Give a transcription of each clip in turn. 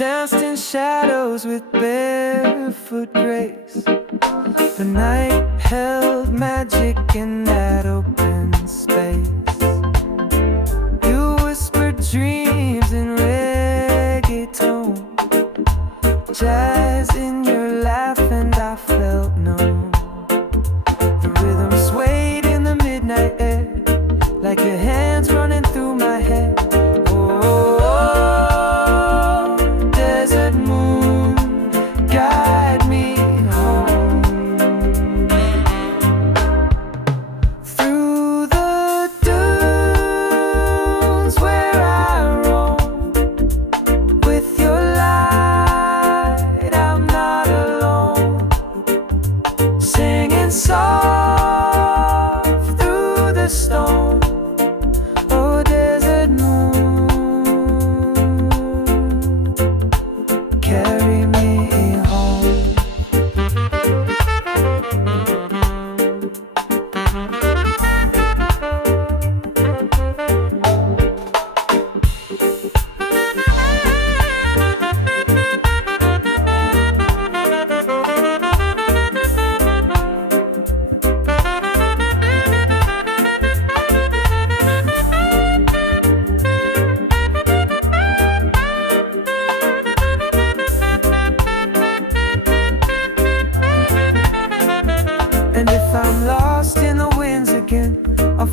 danced in shadows with barefoot grace. The night held magic in that open space. You whispered dreams in reggae tone, jazz in your laugh, and I felt known. The rhythm swayed in the midnight air, like your hands running through my hair.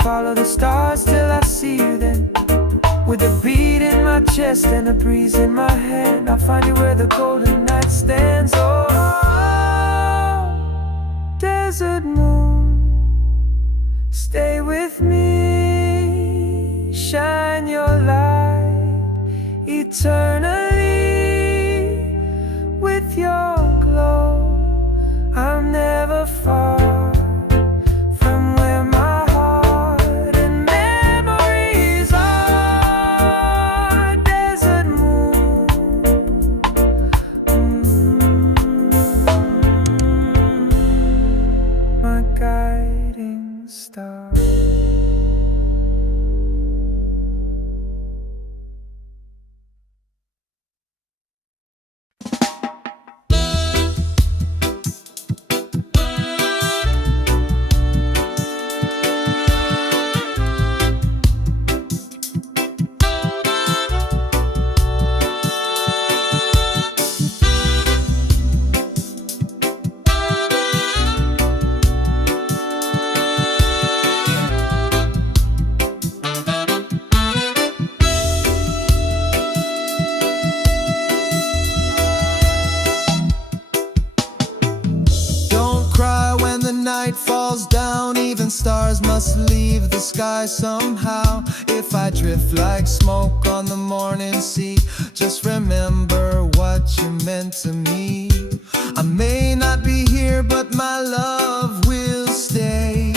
Follow the stars till I see you then. With a beat in my chest and a breeze in my hand, I'll find you where the golden night stands. Oh, desert moon, stay with me. Shine your light eternally. With your glow, I'm never far. Falls down, even stars must leave the sky somehow. If I drift like smoke on the morning sea, just remember what you meant to me. I may not be here, but my love will stay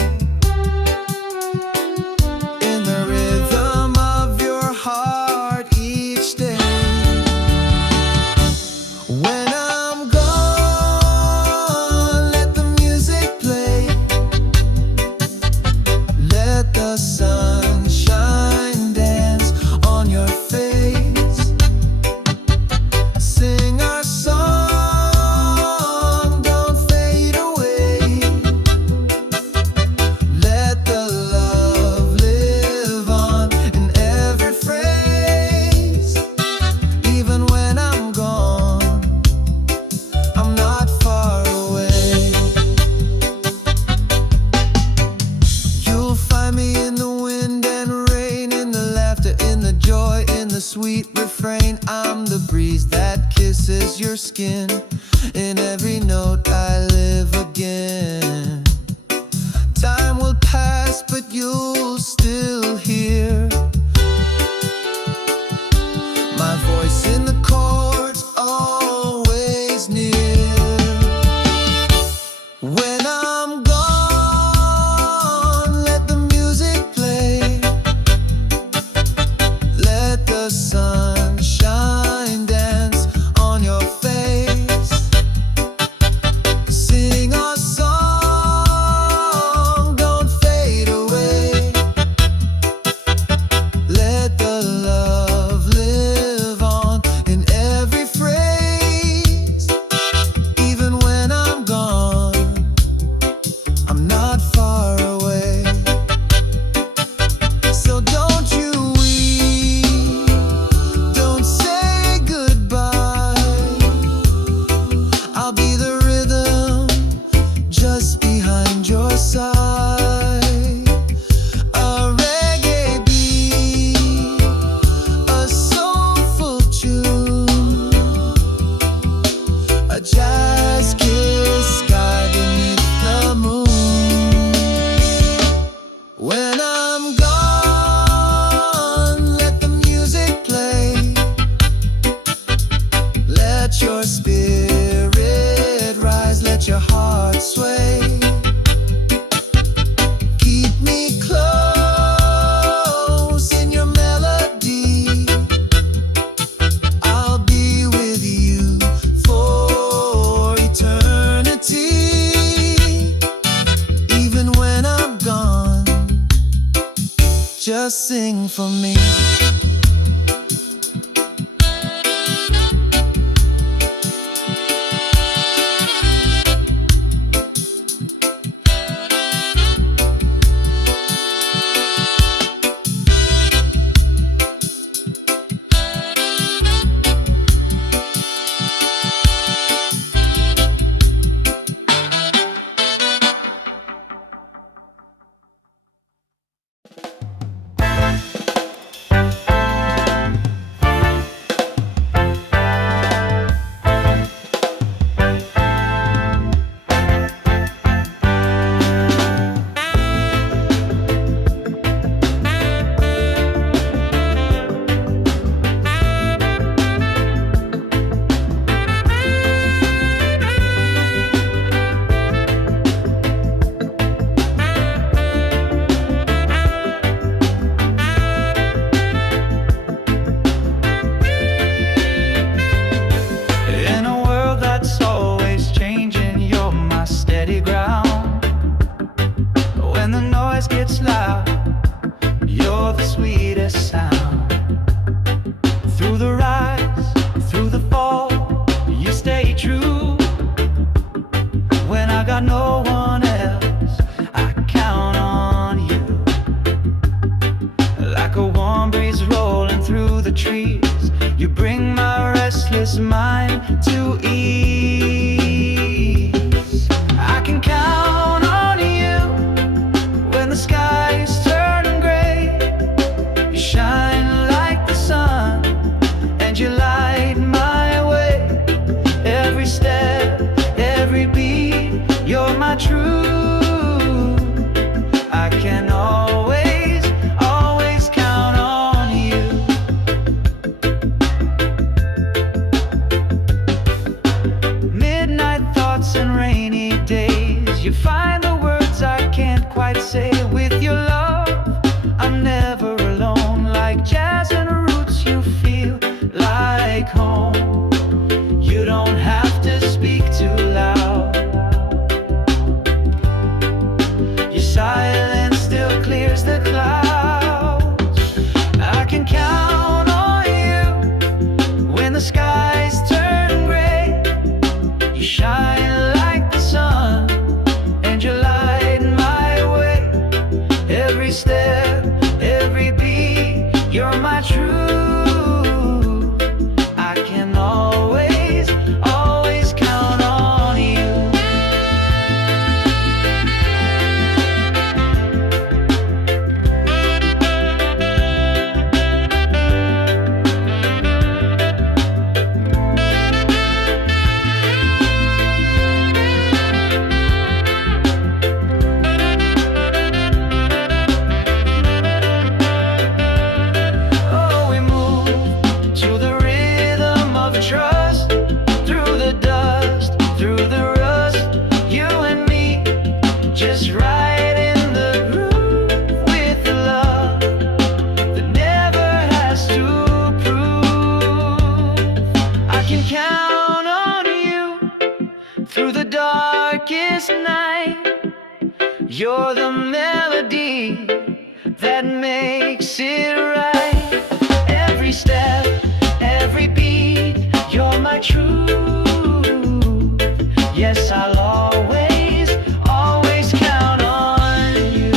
in the rhythm of your heart each day. When I'm gone, let the music play. Let the sunshine dance on your face. Sing our song, don't fade away. Let the love live on in every phrase. Even when I'm gone, I'm not far away. You'll find me in the wind and rain, in the laughter, in the joy, in the sweet refrain. I'm the breeze that kisses your skin. In every note I live again. Time will pass, but you'll still hear my voice in the chords, always near. When I'm gone, let the music play. Let the sunshine dance on your face. Sing our song, don't fade away. Let your spirit rise, let your heart sway. Keep me close in your melody. I'll be with you for eternity. Even when I'm gone, just sing for me. Gets loud, you're the sweetest sound. Through the rise, through the fall, you stay true. When I got no one else, I count on you. Like a warm breeze rolling through the trees, you bring my restless mind to ease. I can count on you when the sky is turning gray. You shine like the sun, and you light my way. Every step, every beat, you're my truth. I can always, always count on you. Midnight thoughts and rainy days, you find the words I can't quite say. With your love, I'm never alone. Like jazz and roots, you feel like home. You don't have to speak too loud. Your silence still clears the clouds. I can count on you when the skies turn gray. You shine like the sun, and you light my way. Every step, every beat, you're my truth. I can always, always count on you. Oh, we move to the rhythm of trust. Through the dust, through the rust, you and me, just right in the groove. With the love that never has to prove. I can count on you through the darkest night. You're the melody that makes it right. Every step, every beat, you're my truth. Yes, I'll always, always count on you.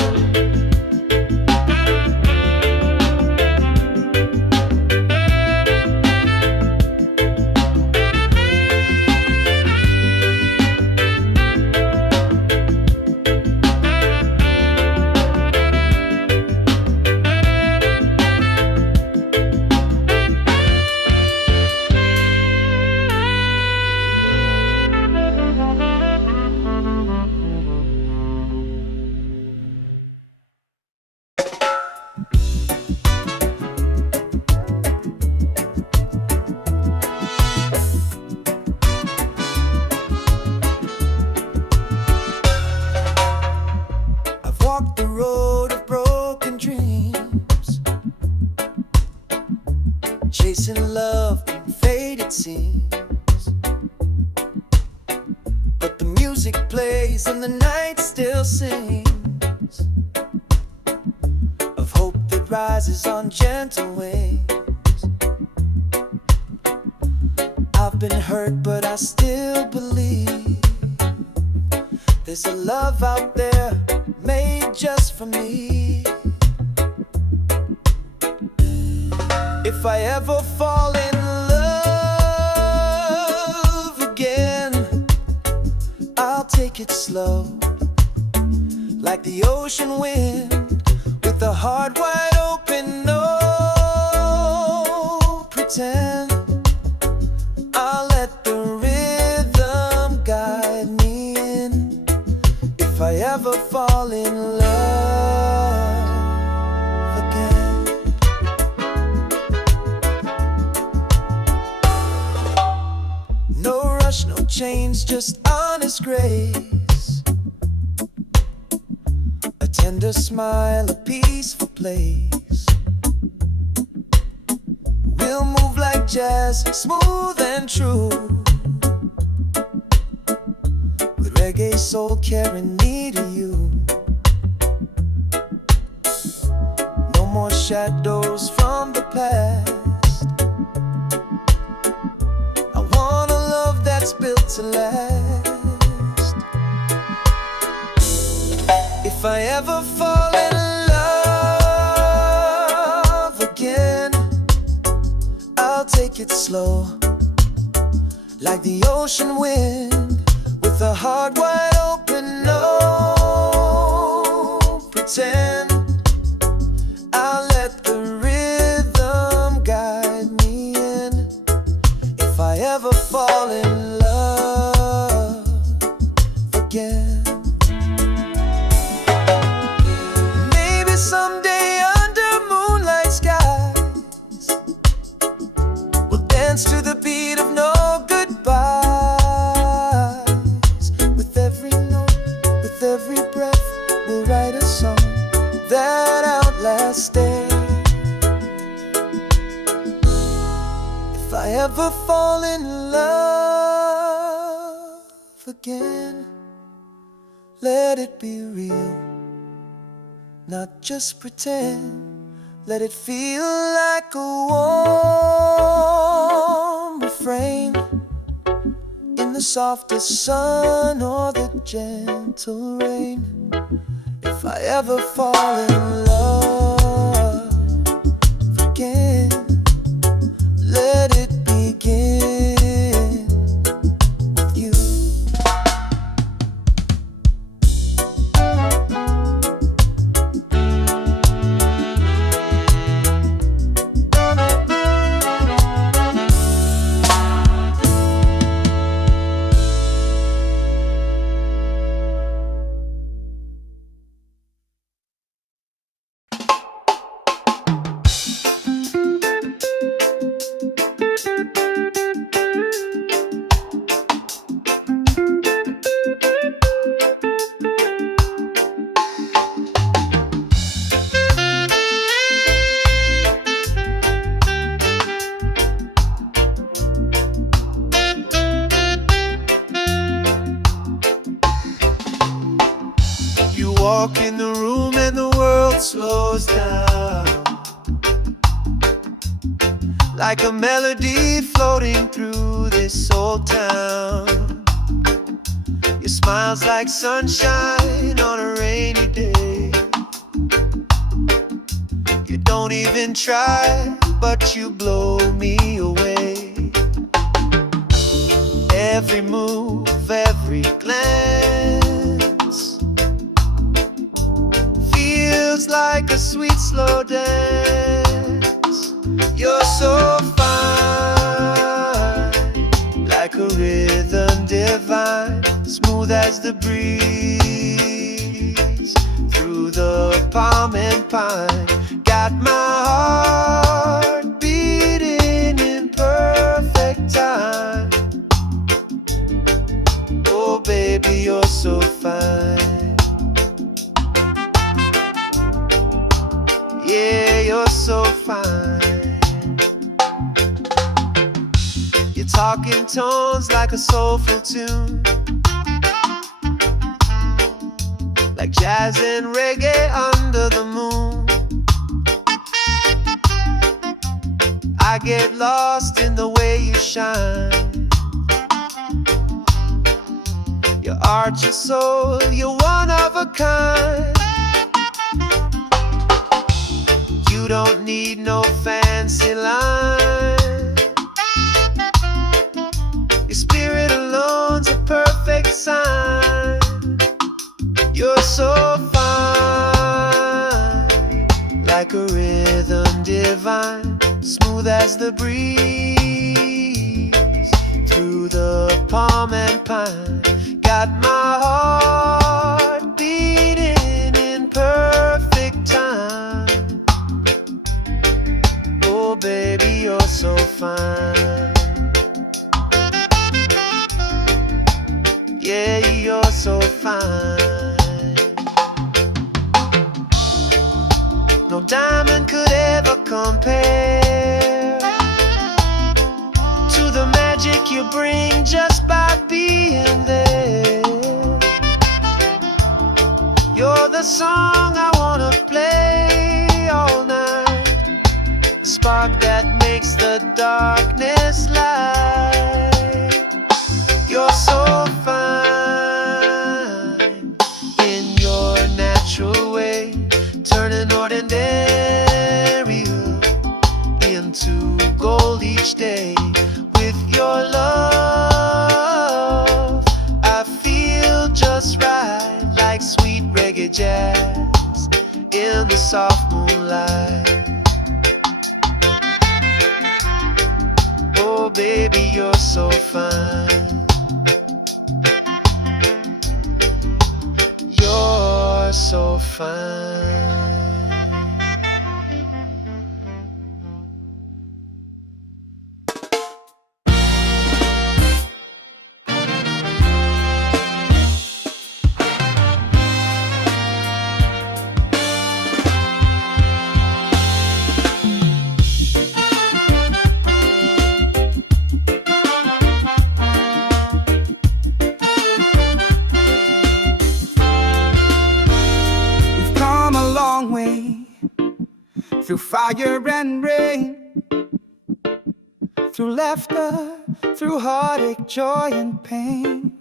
music plays and the night still sings of hope that rises on gentle wings. I've been hurt, but I still believe there's a love out there made just for me. If I ever fall in love again, I'll take it slow, like the ocean wind, with a heart wide open, no pretend. I'll let the rhythm guide me in. If I ever fall in love again. No rush, no change, just honest grace, a tender smile, a peaceful place. We'll move like jazz, smooth and true, with reggae soul carrying me to you. No more shadows from the past. I want a love that's built to last. If I ever fall in love again, I'll take it slow, like the ocean wind, with a heart wide open, no pretend. I'll let the rhythm guide me in. If I ever fall in love again. Maybe someday under moonlight skies, we'll dance to the beat of no goodbyes. With every note, with every breath, we'll write a song that outlasts day. If I ever fall in love again, let it be real, not just pretend. Let it feel like a warm refrain in the softest sun or the gentle rain. If I ever fall in love again, let it begin with you. Walk in the room and the world slows down, like a melody floating through this old town. Your smile's like sunshine on a rainy day. You don't even try, but you blow me away. Every move, every glance feels like a sweet slow dance. You're so fine, like a rhythm divine, smooth as the breeze through the palm and pine. Got my heart beating in perfect time. Oh baby, you're so fine. Yeah, you're so fine. You're talking tones like a soulful tune. like jazz and reggae under the moon. I get lost in the way you shine. Your art, your soul, you're one of a kind. You don't need no fancy line. Your spirit alone's a perfect sign. You're so fine, like a rhythm divine, smooth as the breeze through the palm and pine. Got my heart beating in perfect time. Oh baby, you're so fine. Yeah, you're so fine. No diamond could ever compare to the magic you bring just by being there. You're the song I wanna play all night, the spark that makes the darkness light. You're so fine in your natural way, turning ordinary into gold each day. With your love, I feel just right, like sweet reggae jazz in the soft moonlight. Oh baby, you're so fine. You're so fine. Through fire and rain, through laughter, through heartache, joy and pain.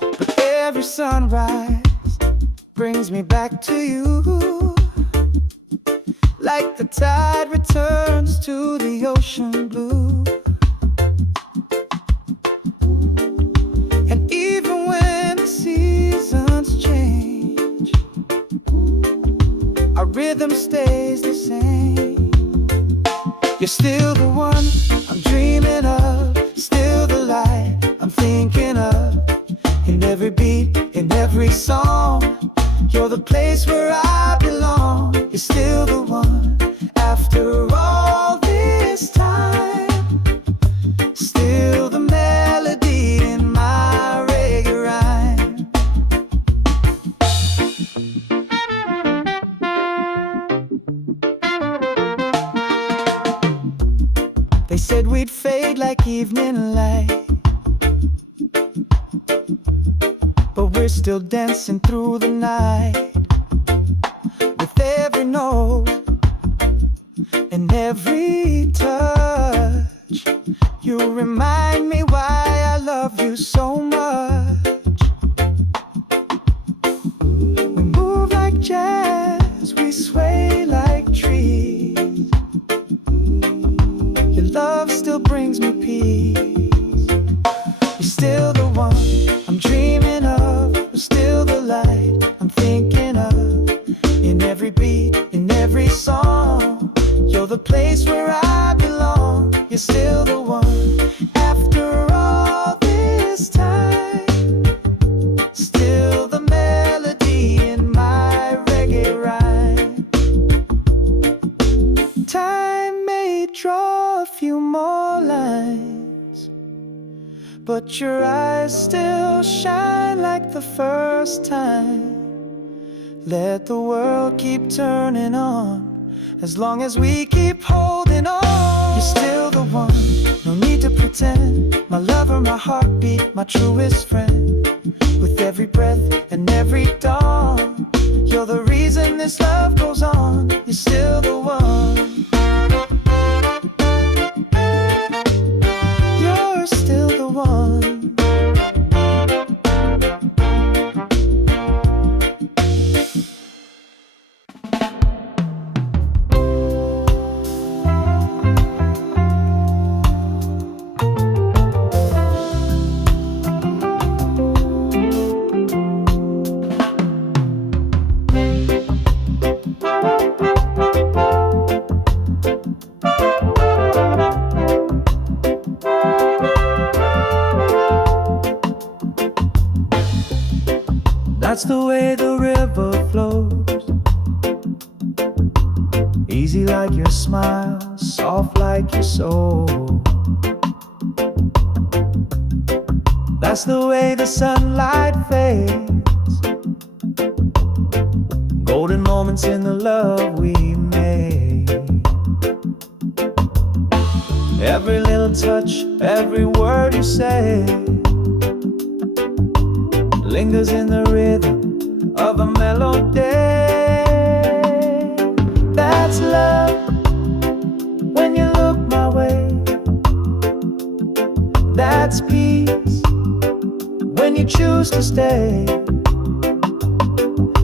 But every sunrise brings me back to you, like the tide returns to the ocean blue. And even when the seasons change, our rhythm stays the same. You're still the one I'm dreaming of, still the light I'm thinking of. In every beat, in every song, you're the place where I belong. You're still the one after all this time, still the melody in my reggae rhyme. They said we'd fade like evening light, but we're still dancing through the night. With every note and every touch, you remind me why I love you so much. We move like jazz, we sway like trees. Your love still brings me peace. You're still the one I'm dreaming of, you're still the light I'm thinking of. In every beat, in every song, you're the place where I belong. You're still the one after all this time, still the melody in my reggae rhyme. Time may draw a few more lines, but your eyes still shine like the first time. Let the world keep turning on, as long as we keep holding on. You're still the one, no need to pretend. My lover, my heartbeat, my truest friend. with every breath and every dawn. You're the reason this love goes on. You're still the one. You're still the one. That's the way the river flows, easy like your smile, soft like your soul. That's the way the sunlight fades, golden moments in the love we made. Every little touch, every word you say lingers in the rhythm of a melody. That's love when you look my way. That's peace when you choose to stay.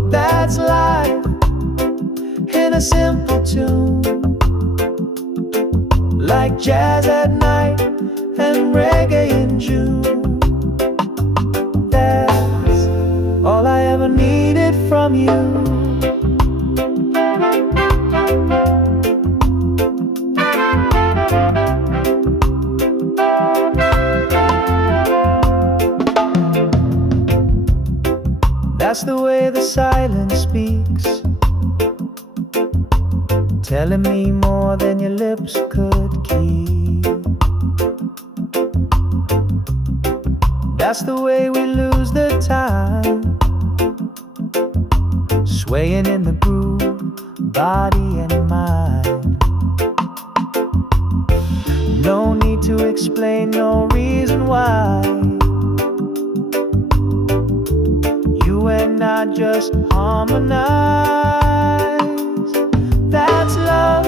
That's life in a simple tune, like jazz at night and reggae in June. All I ever needed from you. That's the way the silence speaks, telling me more than your lips could keep. That's the way we lose the time, swaying in the groove, body and mind. No need to explain, no reason why. You and I just harmonize. That's love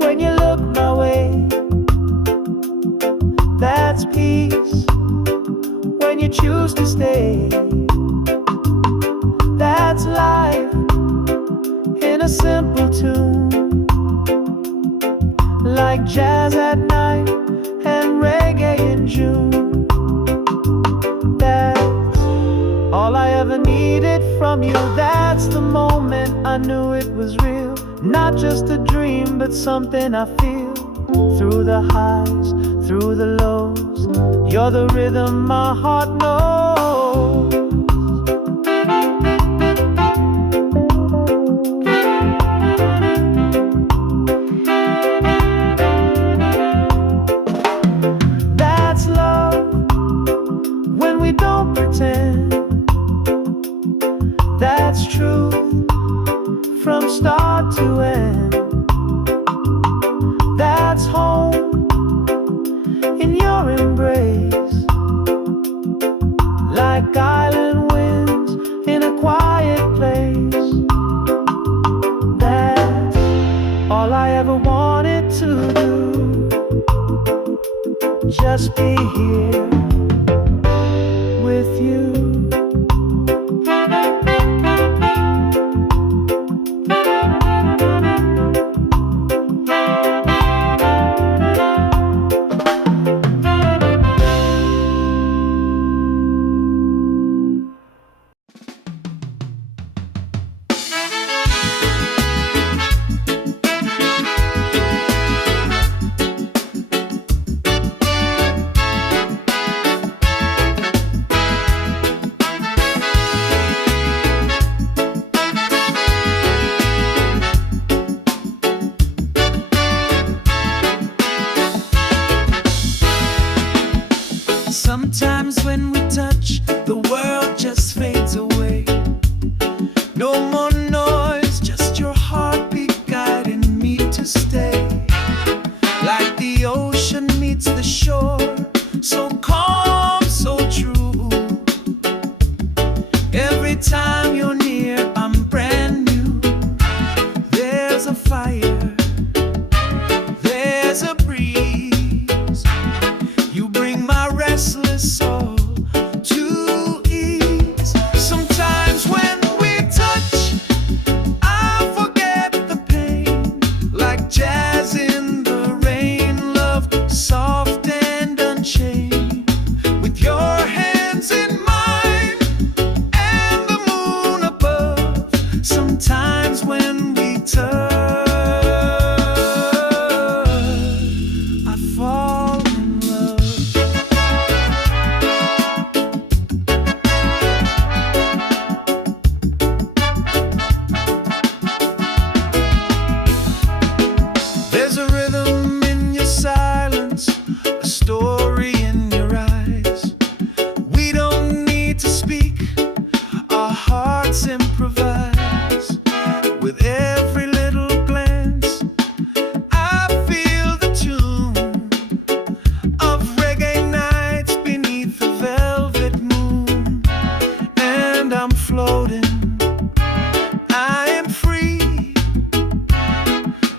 when you look my way. That's peace when you choose to stay. That's life in a simple tune, like jazz at night and reggae in June. That's all I ever needed from you. That's the moment I knew it was real, not just a dream, but something I feel. Through the highs, through the lows, you're the rhythm my heart knows. That's love when we don't pretend. That's truth from start to end. That's home in your embrace, like island winds in a quiet place. That's all I ever wanted to do, just be here with you. restless soul to ease. Sometimes when we touch, I forget the pain, like jazz in the rain, love soft and unchained. With your hands in mine and the moon above, sometimes when we touch, I fall in love. There's a rhythm in your silence, a story in your eyes. We don't need to speak, our hearts improvise. With every little glance, I feel the tune of reggae nights beneath the velvet moon. And I'm floating, I am free,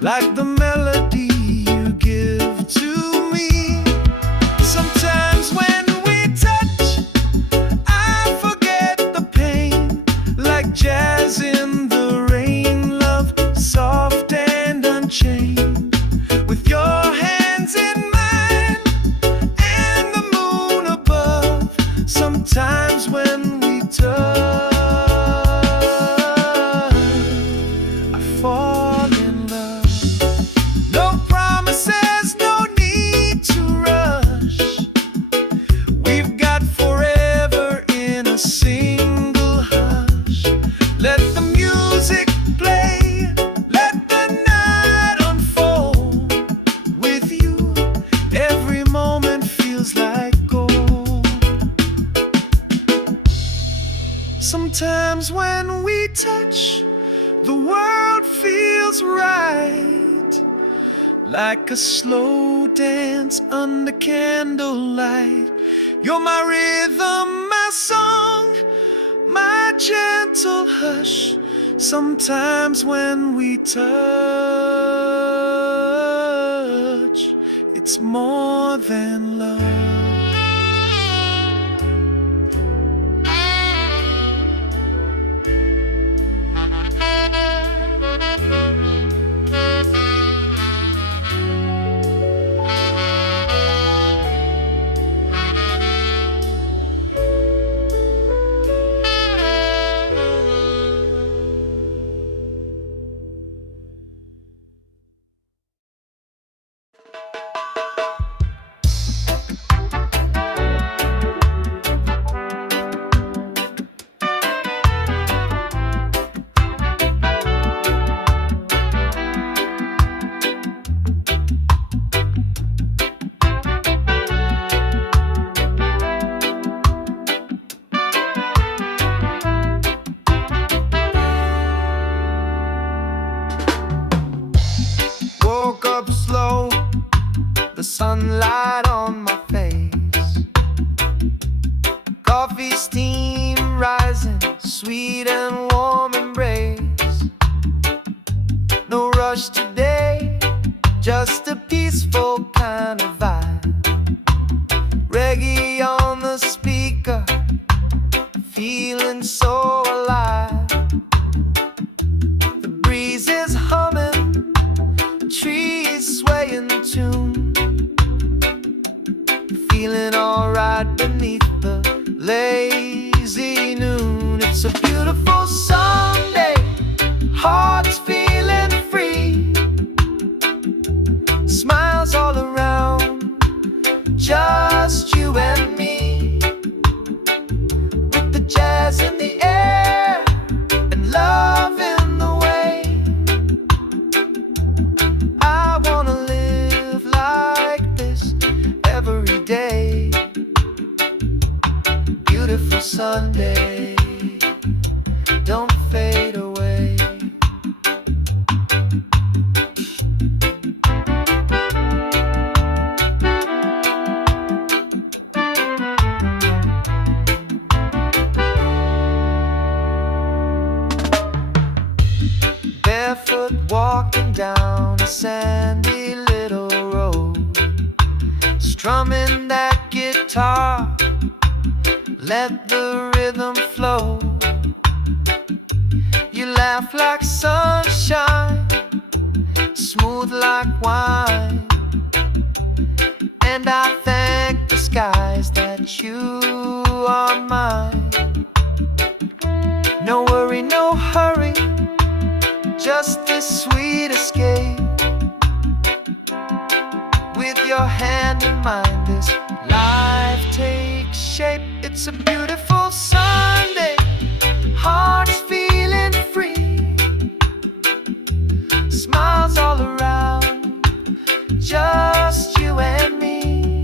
like the melody you give to me. Sometimes when we touch, I forget the pain, like jazz in the rain, love soft and unchained. With your hands in mine and the moon above, sometimes when we touch, I fall in love. No promises, no need to rush. We've got forever in a single hush. Let the music play, let the night unfold. With you, every moment feels like gold. Sometimes when we touch, the world feels right, like a slow dance under candlelight. You're my rhythm, my song, my gentle hush. Sometimes when we touch, it's more than love. Woke up slow, the sunlight on my face. Coffee steam rising, sweet and warm embrace. No rush today, just a peaceful kind of vibe. Reggae on the speaker, feeling so alive. The breeze is humming, trees sway in tune. Feeling alright beneath the lazy noon. It's a beautiful Sunday, hearts feeling free. Smiles all around, just you and me. With the jazz in the air and love in the way, I wanna live like this every day. Beautiful Sunday, don't fade away. Barefoot walking down a sandy little road, strumming that guitar guitar, let the rhythm flow. You laugh like sunshine, smooth like wine, and I thank the skies that you are mine. No worry, no hurry, just this sweet escape. With your hand in mine, this life takes shape. It's a beautiful Sunday, hearts feeling free, smiles all around, just you and me.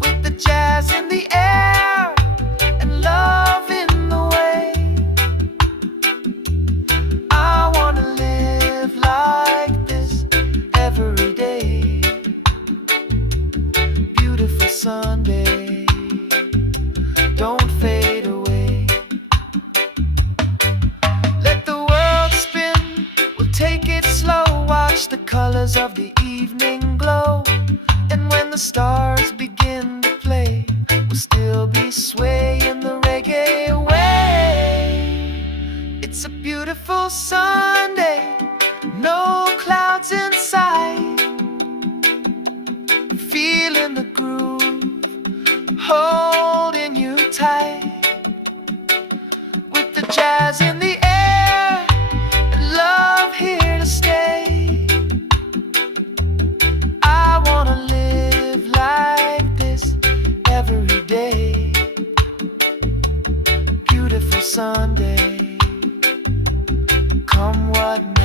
With the jazz in the air and love in the way, I wanna live like this every day. Beautiful Sunday, don't fade away. Let the world spin, we'll take it slow. Watch the colors of the evening glow, and when the stars begin to play, we'll still be swaying the reggae way. It's a beautiful Sunday, no clouds in sight, feeling the groove, holding you tight. With the jazz in the air and love here to stay, I wanna live like this every day. Beautiful Sunday, come what may.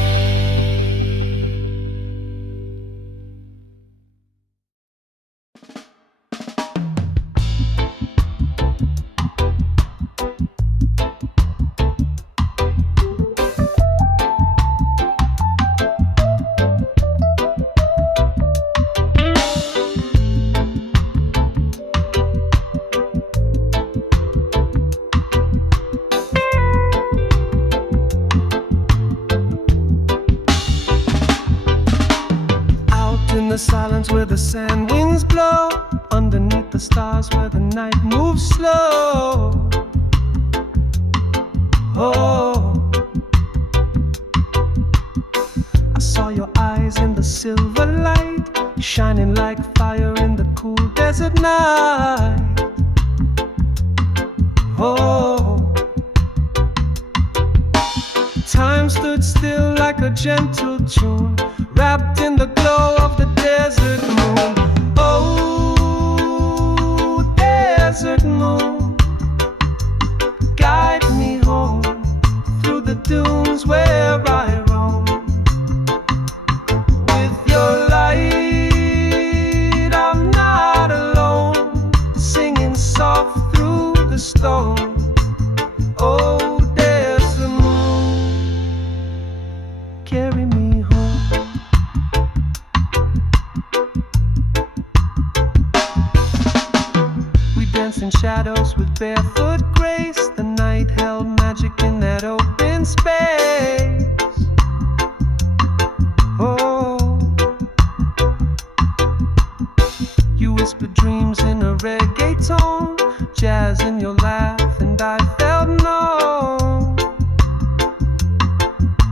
In the silence where the sand winds blow, underneath the stars where the night moves slow. Oh, I saw your eyes in the silver light, shining like fire in the cool desert night. Oh, time stood still like a gentle tune, wrapped in the glow of the desert moon. Oh, desert moon, guide me home through the dunes where I roam. With your light, I'm not alone, singing soft through the storm. Oh, desert moon, carry me home. In shadows with barefoot grace, the night held magic in that open space. Oh, you whispered dreams in a reggae tone, jazz in your laugh, and I felt known.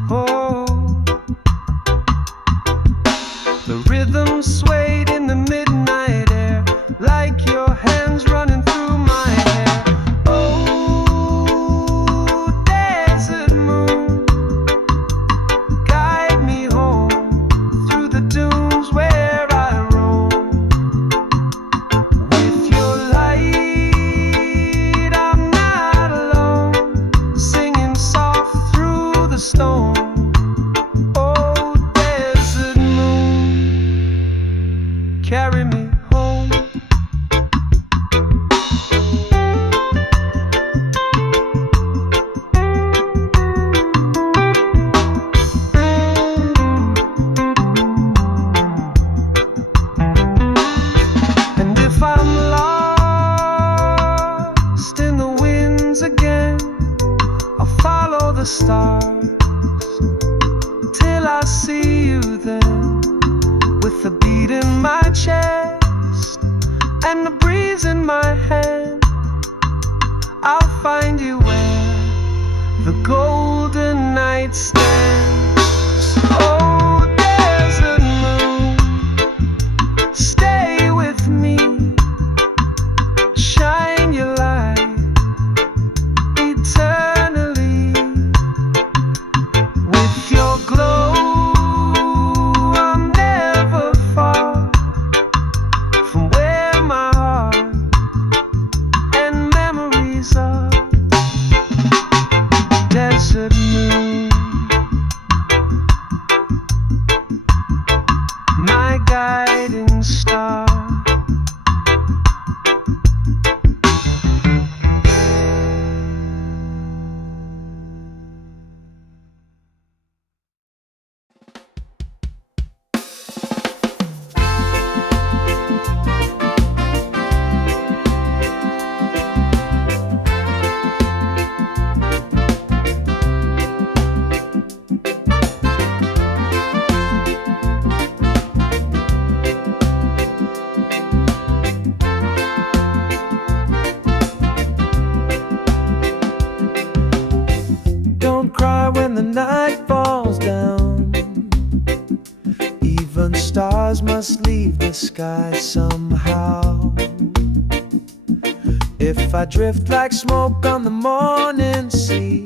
Oh, the rhythm swayed in the midnight air, like your hands running through my hair. Oh, desert moon, guide me home through the dunes where I roam. With your light, I'm not alone, singing soft through the storm. Oh, desert moon, carry me home. And if I'm lost in the winds again, I'll follow the stars till I see you then, with the beat in my chest and the breeze in my hand. I'll find you where the golden night stands. Oh, desert moon, stay with me. Shine your light eternally. With your glow, I'm never far from where my heart and memories are. Desert moon, my guiding star. Don't cry when the night falls down. Even stars must leave the sky somehow. If I drift like smoke on the morning sea,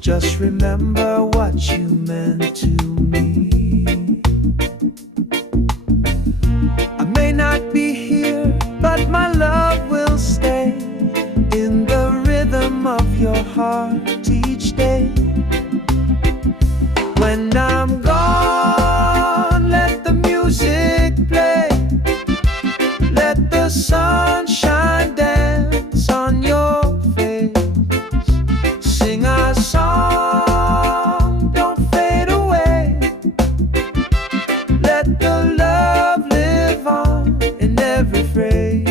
just remember what you meant to me. I may not be here, but my love will stay in the rhythm of your heart each day. When I'm gone, let the music play. Let the sunshine dance on your face. Sing our song, don't fade away. Let the love live on in every phrase.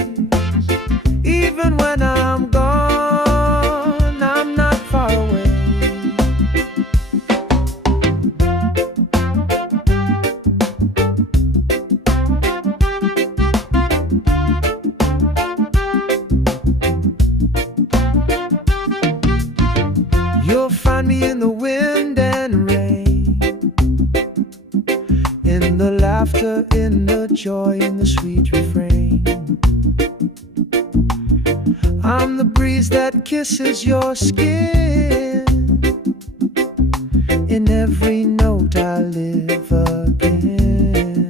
Even when I'm gone, I'm not far away. You'll find me in the wind and rain, in the laughter, in the joy, in the sweet refrain. I'm the breeze that kisses your skin. In every note I live again.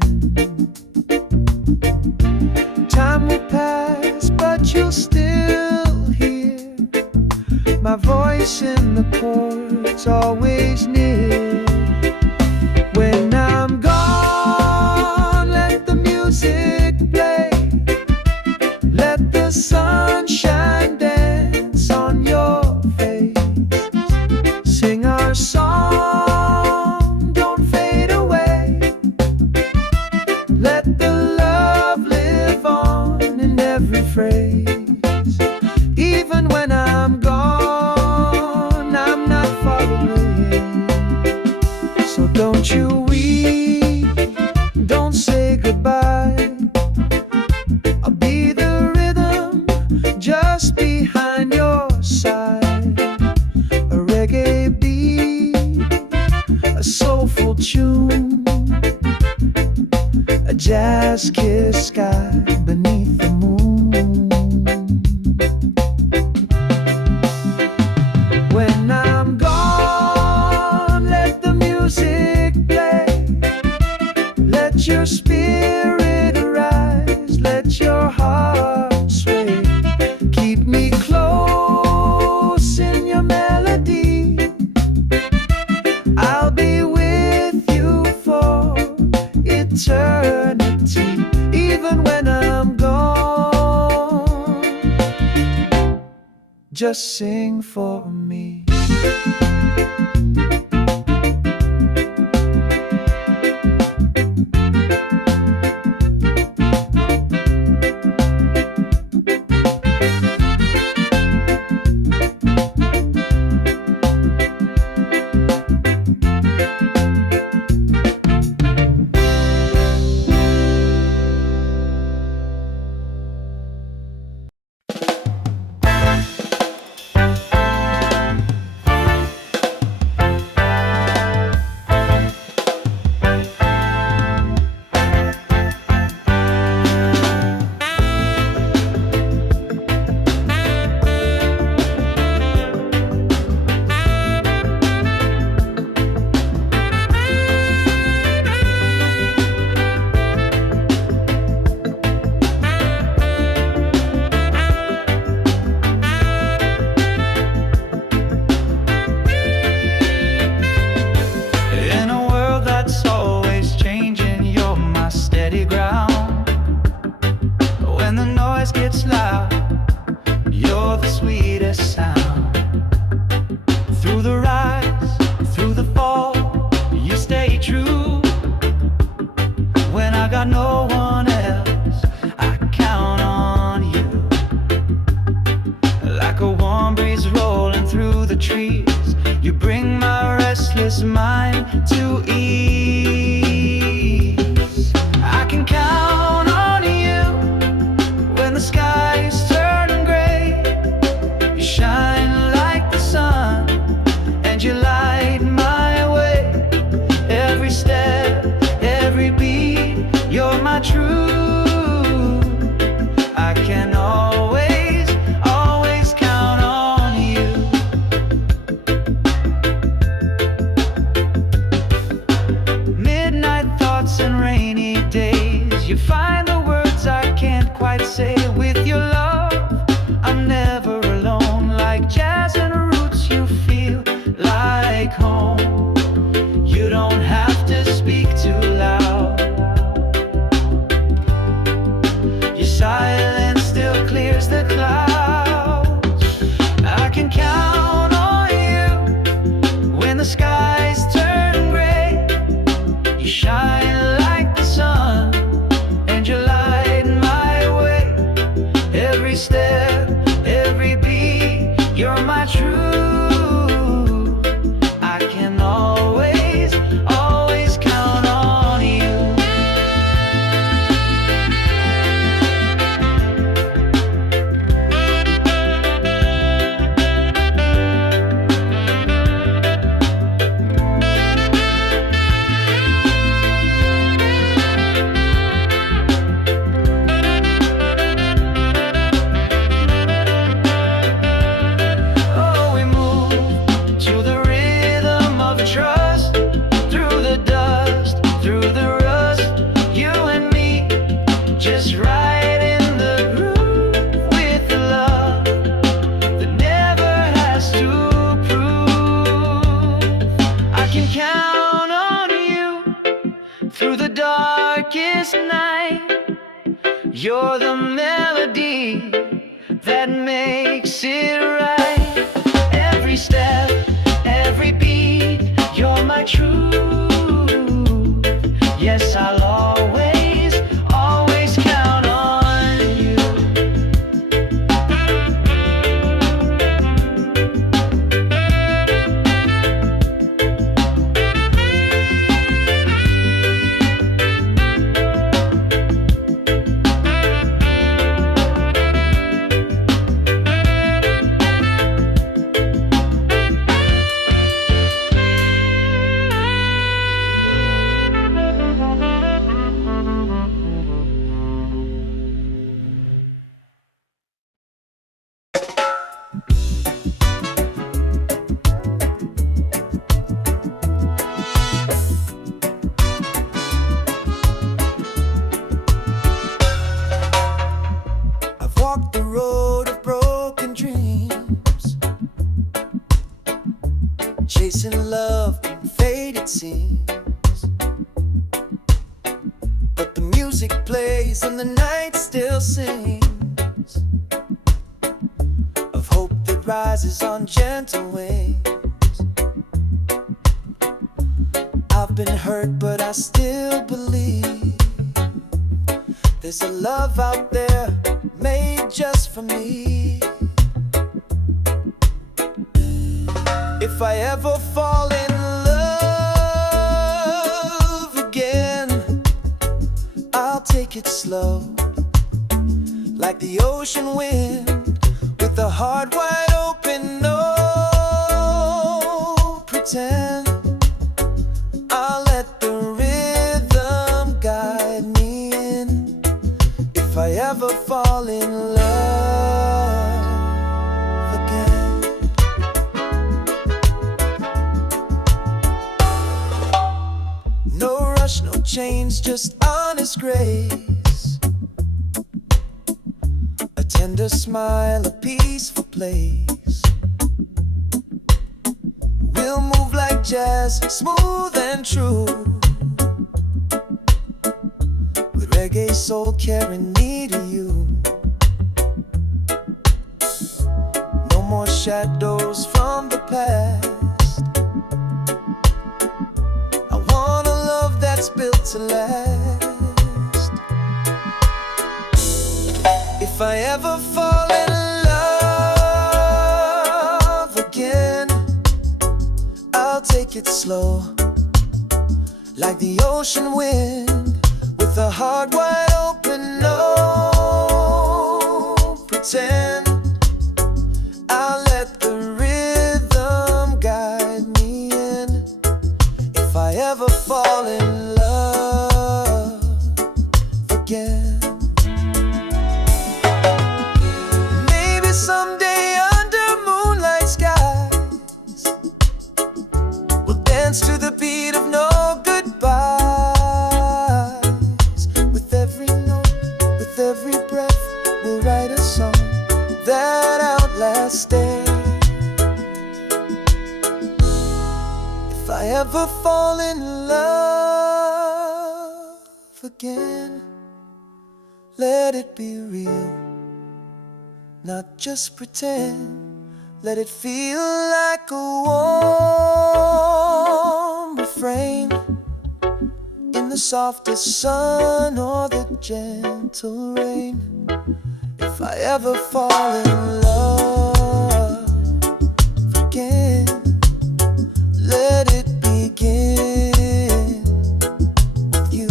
Time will pass, but you'll still hear my voice in the chords, always near. When I'm gone, let the music play. Let the sunshine dance on your face. Sing our song, don't fade away. Let the love live on in every phrase. Even when I'm gone, I'm not far away. So don't you weep, don't say goodbye. I'll be the rhythm just behind your side. A reggae beat, a soulful tune, a jazz kiss sky beneath the moon. When I'm gone, let the music play. Let your spirit arise, let your heart sway. Keep me close in your melody. I'll be with you for eternity. Even when I'm gone, just sing for me. voice gets loud. You're the sweetest sound. Through the rise, through the fall, you stay true. When I got no one else, I count on you. Like a warm breeze rolling through the trees, you bring my restless mind to ease. I can count on you when the skies turn gray. You shine like the sun, and you light my way. Every step, every beat, you're my truth. I can always, always count on you. Midnight thoughts and rainy days, you find the words I can't quite say. With your love, I'm never alone. Like jazz and roots, you feel like home. You don't have to speak too loud. Your silence still clears the clouds. I can count on you when the skies turn gray. You shine like the sun, and you light my way. Every step, every beat, you're my truth. I can always, always count on you. Oh, we move to the rhythm of trust. Through the dust, through the rust, you and me, just right in the groove. With the love that never has to prove. I can count on you through the darkest night. You're the melody that makes it right. Every step, every beat, you're my truth. Yes, I'll always, always count on you. I've walked the road of broken dreams, chasing love in faded scenes. But the music plays and the night still sings of hope that rises on gentle wings. I've been hurt, but I still believe there's a love out there made just for me. If I ever fall in love again, I'll take it slow, like the ocean wind, with the heart wide open, no pretend. I'll let the rhythm guide me in. If I ever fall in love again. No rush, no change, just honest grace. A tender smile, a peaceful place. We'll move like jazz, smooth and true, with reggae soul carrying me to you. shadows from the past. I want a love that's built to last. If I ever fall in love again, I'll take it slow, like the ocean wind, with a heart wide open. No pretend, I'll let the rhythm guide me in. If I ever fall in love again, maybe someday under moonlight skies, we'll dance to the beat of no goodbyes. With every note, with every breath, we'll write a song that outlasts day. If I ever fall in love again, let it be real, not just pretend. Let it feel like a warm refrain in the softest sun or the gentle rain. If I ever fall in love again, let it begin with you.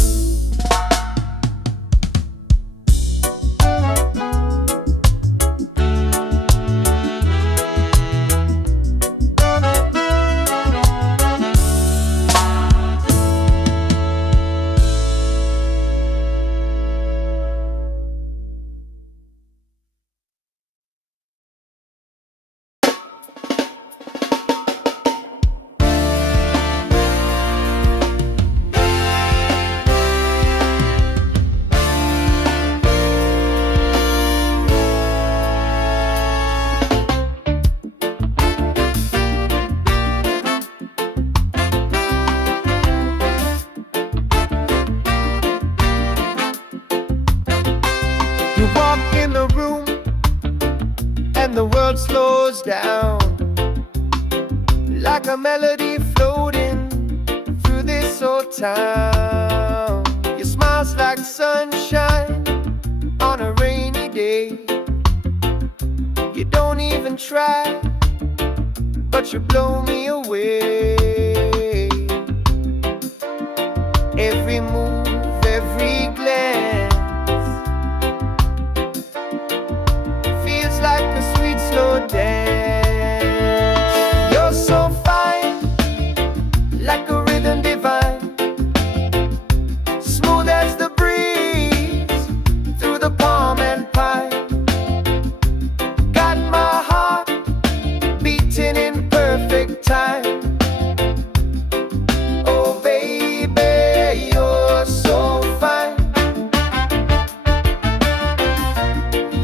You walk in the room and the world slows down, like a melody floating through this old town. Your smile's like sunshine on a rainy day. You don't even try, but you blow me away. Every move, every glance feels like a sweet slow dance. You're so fine, like a rhythm divine, smooth as the breeze through the palm and pine. Got my heart beating in perfect time. Oh baby, you're so fine.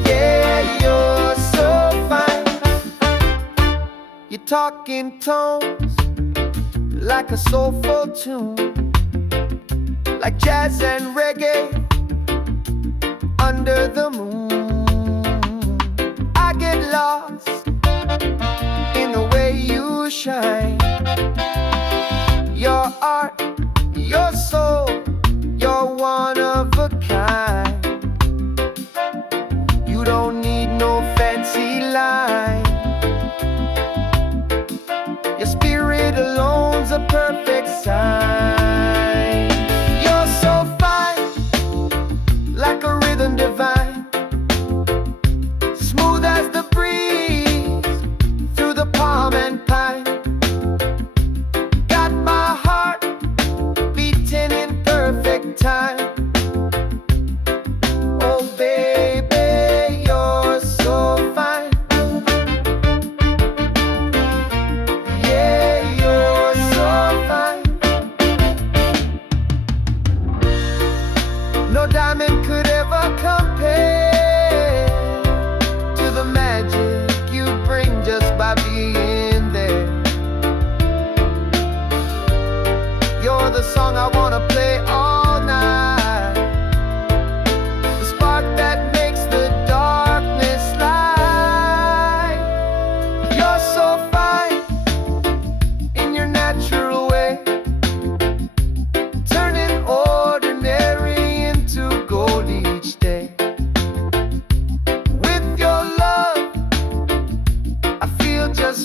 Yeah, you're so fine. You talk in tones like a soulful tune, like jazz and reggae under the moon. I get lost in the way you shine. Your art, your soul, you're one of a kind. You don't need no fancy line. Your spirit alone's a perfect sign. You're so fine, like a rhythm divine, smooth as the breeze through the palm and pine. Got my heart beating in perfect time. Oh baby, you're so fine. Yeah, you're so fine.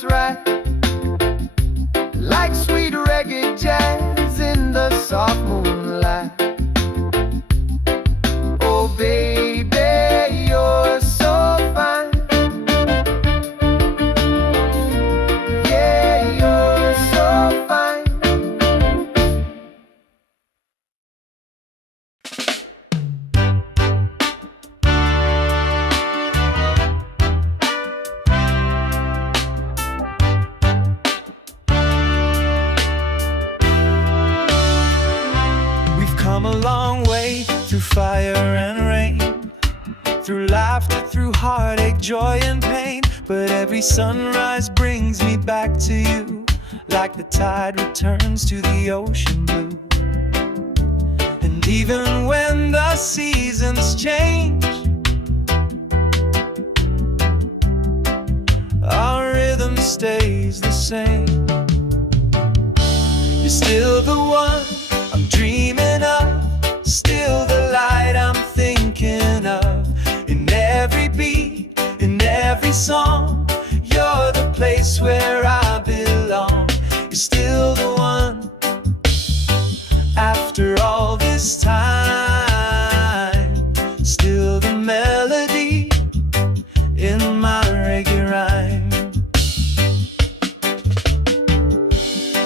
right, like sweet reggae jazz in the soft moonlight. Oh baby, you're so fine. Yeah, you're so fine. We've come a long way through fire and rain, through laughter, through heartache, joy and pain. But every sunrise brings me back to you, like the tide returns to the ocean blue. And even when the seasons change, our rhythm stays the same. You're still the one I'm dreaming of, still the light I'm thinking of. In every beat, in every song, you're the place where I belong. You're still the one. After all this time, still the melody in my reggae rhyme.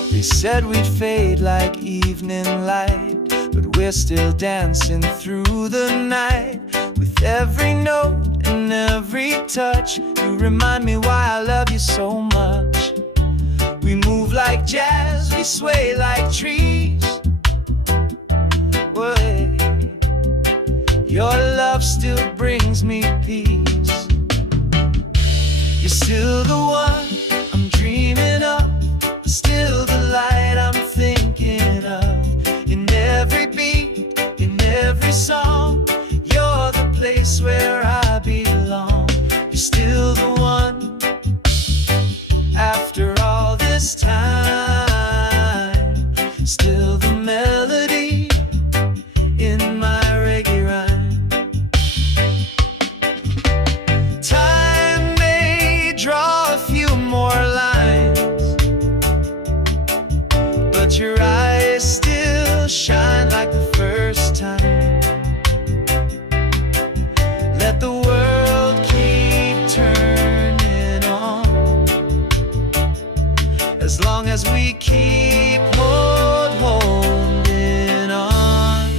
They said we'd fade like evening light, but we're still dancing through the night. With every note and every touch, you remind me why I love you so much. We move like jazz, we sway like trees. Way. Your love still brings me peace. You're still the one I'm dreaming of, still the light I'm thinking of. In every beat, in every song, you're the place where I belong. You're still the one. After all this time, still the melody in my reggae rhyme. Time may draw a few more lines, but your eyes still shine like the first time. Let the world keep turning on, as long as we keep holding on.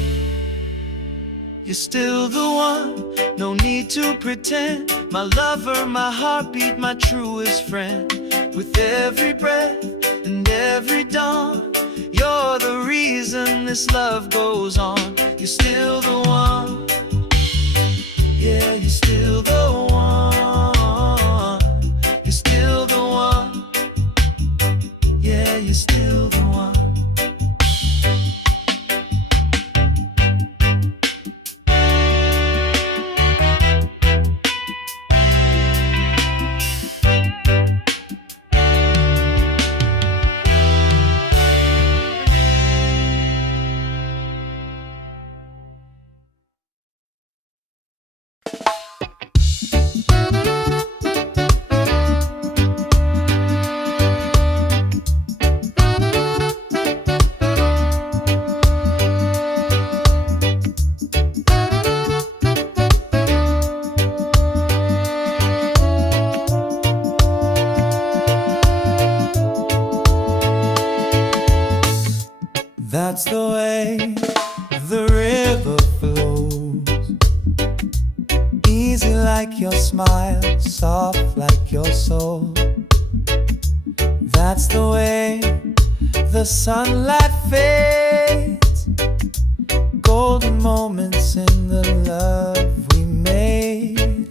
You're still the one, no need to pretend. My lover, my heartbeat, my truest friend. With every breath and every dawn, you're the reason this love goes on. You're still the one. Yeah, you're still the one. You're still the one. Yeah, you're still the one. That's the way the river flows, easy like your smile, soft like your soul. That's the way the sunlight fades, golden moments in the love we made.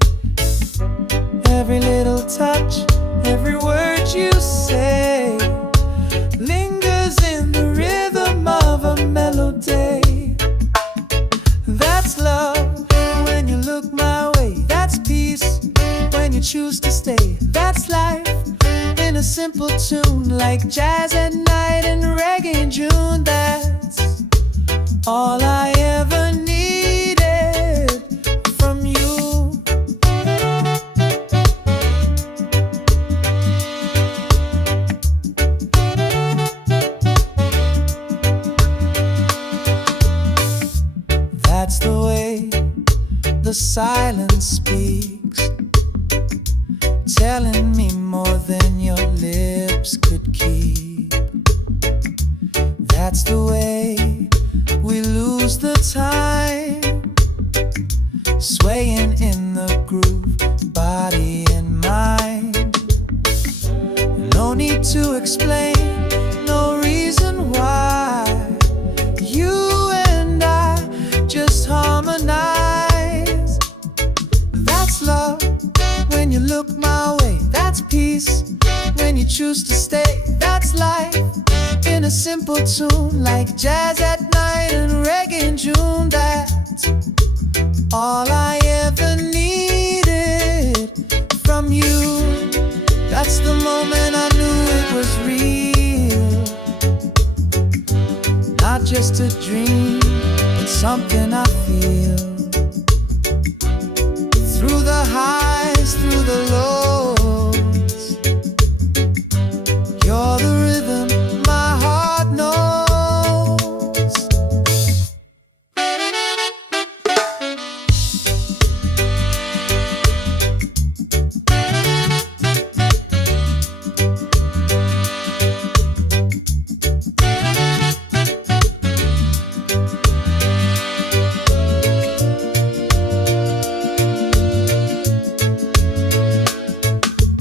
Every little touch, every word you say lingers in the rhythm of a melody. That's love when you look my way. That's peace when you choose to stay. That's life in a simple tune, like jazz at night and reggae in June. That's all I ever needed from you. silence speaks, telling me more than your lips could keep. That's the way we lose the time, swaying in the groove, body and mind. No need to explain, no reason why. You and I just harmonize. That's love when you look my way. That's peace when you choose to stay. That's life in a simple tune, like jazz at night and reggae in June. That's all I ever needed from you. That's the moment I knew it was real, not just a dream, but something I feel. Through the highs, through the lows, you're the rhythm my heart knows.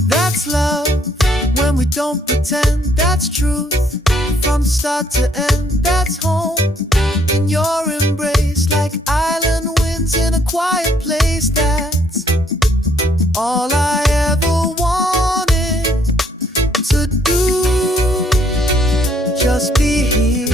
That's love when we don't pretend. That's truth from start to end. That's home in your embrace, like island winds in a quiet place. That's all I ever wanted to do, just be here.